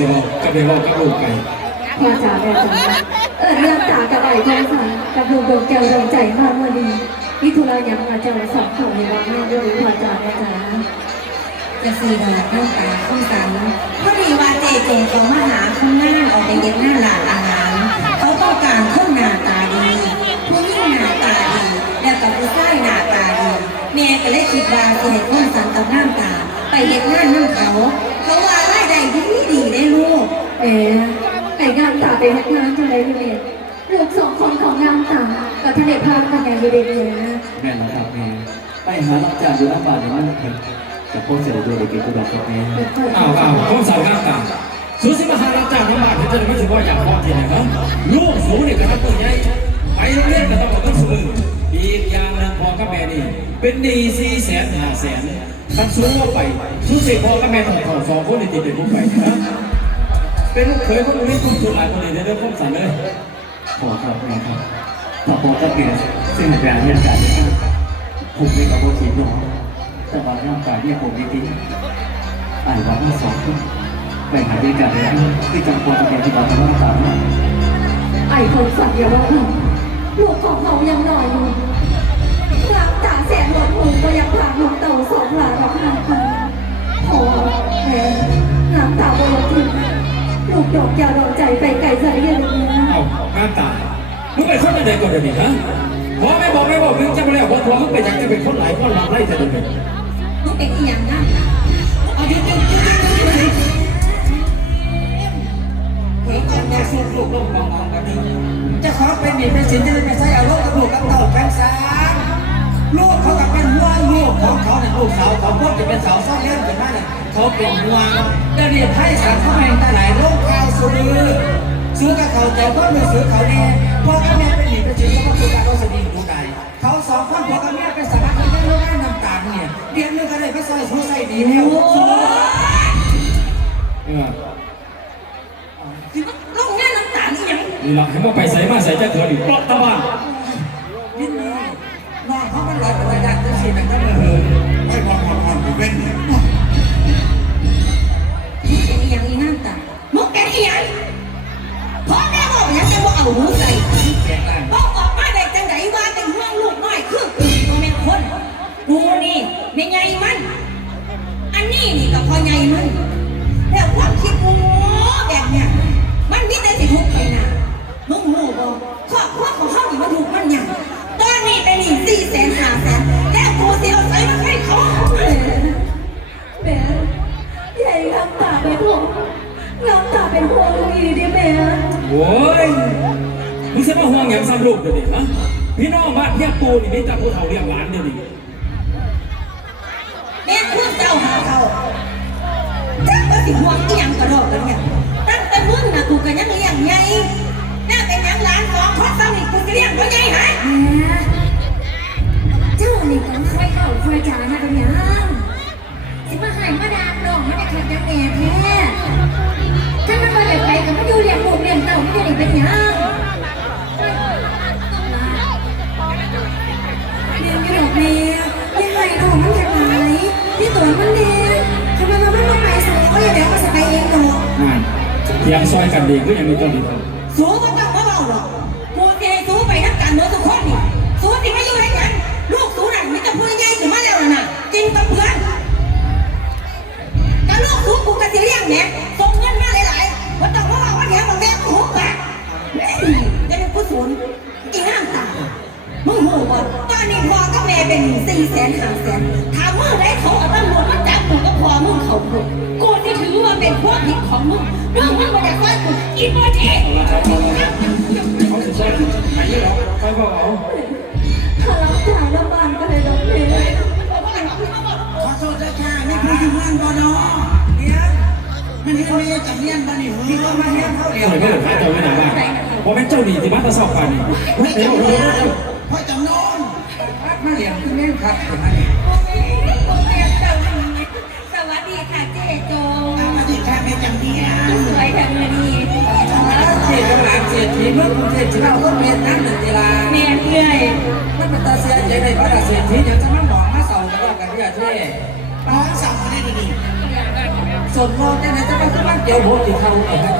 สิบอกสิบอกกับไปบอกกับลูกไปพ่อจ๋าแม่จ๋าเออเรื่องตากับไอ้ทองสันกับลูกดวงแก้วดวงใจมากวันนี้นี่ทุลายังมาเจ้าสองเขาในวันนี้ด้วยพ่อจ๋าแม่จ๋าจะซื้อดอกน้ำตาข้นกันพอดีว่าเจเจเขามาหาคนหน้าออกไปเย็นหน้าหลานอาหาร เขาต้องการคนหน้าตาดีผู้หญิงหน้าตาดีแล้วก็ผู้ชายหน้าตาดีแม่ก็เลยคิดว่าสิให้คนสันกับหน้ำตา ไปเย็นหน้าน้ำเขา เขาว่ารายได้ดีดีได้ลูก เอ๋ไอ้งามตาไปเฮ็ดงานจะได้เรียนลูกสองคนของงามตากับทะเลพานกันอย่างเด็กเลยนะแม่เราครับแม่ไปหารับจ้างอยู่น้ำบานอย่างนั้นเถอะแต่พวกเสด็จด้วยเด็กๆก็บอกกับแม่อ้าวอ้าวผมสาวข้างต่างสูสิมาหารับจ้างน้ำบานจะได้ไม่ถือว่าอยากพอที่ไหนครับลูกสูนี่ก็ทำตัวใหญ่ไปโรงเรียนก็ต้องเอาต้นสูงอีกอย่างนึงพอกับแม่นี่เป็นหนี้สี่แสนห้าแสนทันสูงว่าไปสูสิพอกับแม่ต้องถอดสองคนในติดเด็กผมไปนะ เป็นลูกเคยคนนี้คุณสุดหลายคนเลยเดี๋ยวผมสั่นเลยขอครับแม่ครับถ้าพอจะเปลี่ยนซึ่งแรงเรื่องการนี้ผมมีกับโบทีน้องแต่บางร่างกายเนี่ยผมดีดีอ่านว่าทั้งสองคนไปหาด้วยกันแล้วที่จังหวัดตะเกียบที่บางร่างกายไอ้คนสัตว์อย่าว่าลูกของเขายังหน้อยอยู่งามตาแสนหลดหูก็ยังผ่านน้องเต่าสองหลานของนางตา ลูกดอกแก้วดอกใจไปไกลใจเย็นเลยนะเอางานตามึงเป็นคนอะไรก่อนเดี๋ยวนี้ฮะพอไม่บอกไม่บอกมึงจะมาแล้วพอทัวร์มึงเป็นอยากจะเป็นคนหลายคนหลากหลายแต่เดี๋ยวนี้ลูกเป็นอีหยังนะเอาหยุดหยุดหยุดหยุดหยุดหยุดเผื่อก่อนแม่สู้ลูกลงมองมองกันนี่จะขอเป็นหนี้เป็นสินจะได้ไปใช้เอาลูกกับลูกกับเต่าแฟนสามลูกเขากับเป็นห่วลูกของเขาเนี่ยลูกสาวของพวกจะเป็นสาวซ่อนเล่นกันมาเนี่ย เขาเป็นห่วงเดี๋ยนให้สังคมแห่งตาหลายโลกข่าวสุดือซื้อกับเขาแต่ก็ไม่ซื้อเขาแน่พ่อกับแม่เป็นหนี้เป็นสินก็มาคือการเอาสนิทดูใจเขาสองคนพ่อกับแม่เป็นสารพัดเรื่องเรื่องน้ำตาลเนี่ยเดือนนึงก็ได้ไปใส่หัวใส่ดีแล้วลูกแม่น้ำตาลอีหยังนี่ละให้มาไปใส่มาใส่จะเถื่อนอีกปลอกตะบ้านนิดนึงน้องเขาเป็นรอยเป็นระยะจังสิมันก็เออไมึงจะมาห่วงอย่างซ้ำลูกเดี๋ยวนี้ฮะพี่น้องบ้านเทียบปูนี่มีแต่ผู้เฒ่าเรียกหลานเดี๋ยวนี้แม่พวกเจ้าหาเขาจักว่าสิห่วงอีหยังกระโดดกันเนี่ยตั้งแต่มึงน่ะกูก็ยังเลี้ยงใหญ่น่าเป็นหยังหลานสองคนฟังนี่กูจะเลี้ยงเขาใหญ่ฮะ เทียงซอยกันดีก็ยังมีตัวดีสูงก็ต้องมาเบาหรอกกูเทสูงไปนักการเมืองทุกคนนี่สูงที่ไม่อยู่ด้กัน ลูกสูงนั่นมีแต่พูดใหญ่ถึงมาแล้วน่ะกินกับเพื่อนแต่ลูกสูงกูกระสิเลี้ยงแม่ยส่งเงินมาหลายๆว่าต้องมาบอกว่าเดี๋ยวมาแม่กูปะจะเป็นผู้สูงอีห้ามตามึงหูบ่ตอนนี้พ่อกับแม่เป็นสี่แสนห้าแสนถามมึงได้เขาเอาตำรวจมาจับกูก็พอมึงเขาบุกกูจะถือว่าเป็นพวกผิดของมึง เรื่องมึงมาจากบ้านกูอีโมเจเขาสิซอยไหนนี่หรอไปบอกเอาถ้ารับจ่ายล้วบ้านก็เลยดีขอโทษด้วยค่ะนี่ผู้อยู่เมืองบ่เนาะเนี่ยมันเฮ็ดไม่ได้จับเลี้ยนบ่นี่ที่ก็มาเฮ็ดเท่าเดียวไม่เหลือข้าเจ้าไว้ไหนบ้างพอเป็นเจ้าดีที่บ้านตะเศร้าป่านไม่เจำเดี๋เลี้ยยนวเดี๋ยวพ่อจำนองมาเลี้ยงคือแม่ครับ ๆส่วนมองแต่ไหนจะมาขึ้นบ้านเกี่ยวโบติเขาเอาไปกัน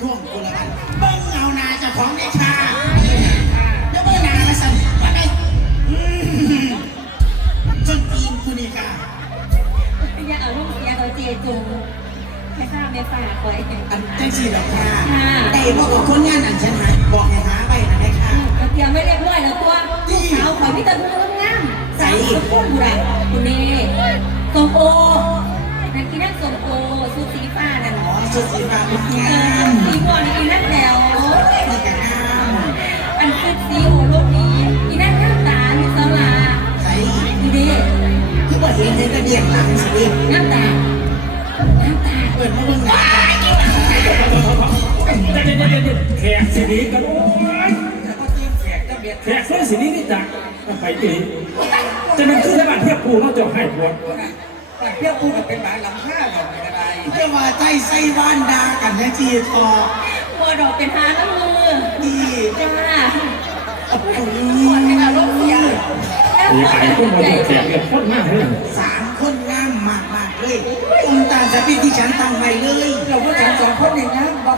ท่วงกุละกันเบิ้งเอานาเจ้าของเนี่ยค่ะแล้วเบิ้งนามาสั่นมาได้อืมจนตีนคุณนี่ค่ะยาเอาลูกเสียเราเจ๊จงไม่ทราบไม่ฝากคอยอันจังสีดอกค่ะแต่บอกกับคนงานอันฉันหาบอกให้หาไปนะแม่ค่ะเตรียมไม่เรียบร้อยแล้วตัวสาวคอพี่ตะพูดงามสาวสุดพุ่งบุระคุณเน่ ส้มโอนั่นคือนั่นส้มโอสุสีฟ้านั่นอ๋อสุดสีฟ้าลูกเองาอมสีม่วงนี่นั่นแถวนี่ก็งามอันคือสีโอโลกนี้อีนั่นหน้าตามีสลาใส่อีเด้คือบ่เห็นเห็นกระเดียงหลังสิ หน้าตาหน้าตาเปิดมาเบิ่งหน้าแขกสินี้กันโอ้ยแต่ก็ตีแขกจะเบียดแขกเส้นสินี้นี่จักไปตีจะเป็นคือในบ้านเทียบปูเราจะให้พวง แต่เพี้ยพูดกับเป็นหมาลำค่าแบบกระไดจะว่าใจใส่บ้านดากันแท้จีทอบัวดอกเป็นหาน้ำมือดีจ้าอืมมีขายต้นบนแขกเรียบพ้นมากเลยสามคนงามมากมากๆเลยองค์ตามสปิที่ฉันตั้งไว้เลย เราก็ฉันสองคนเองนะบอก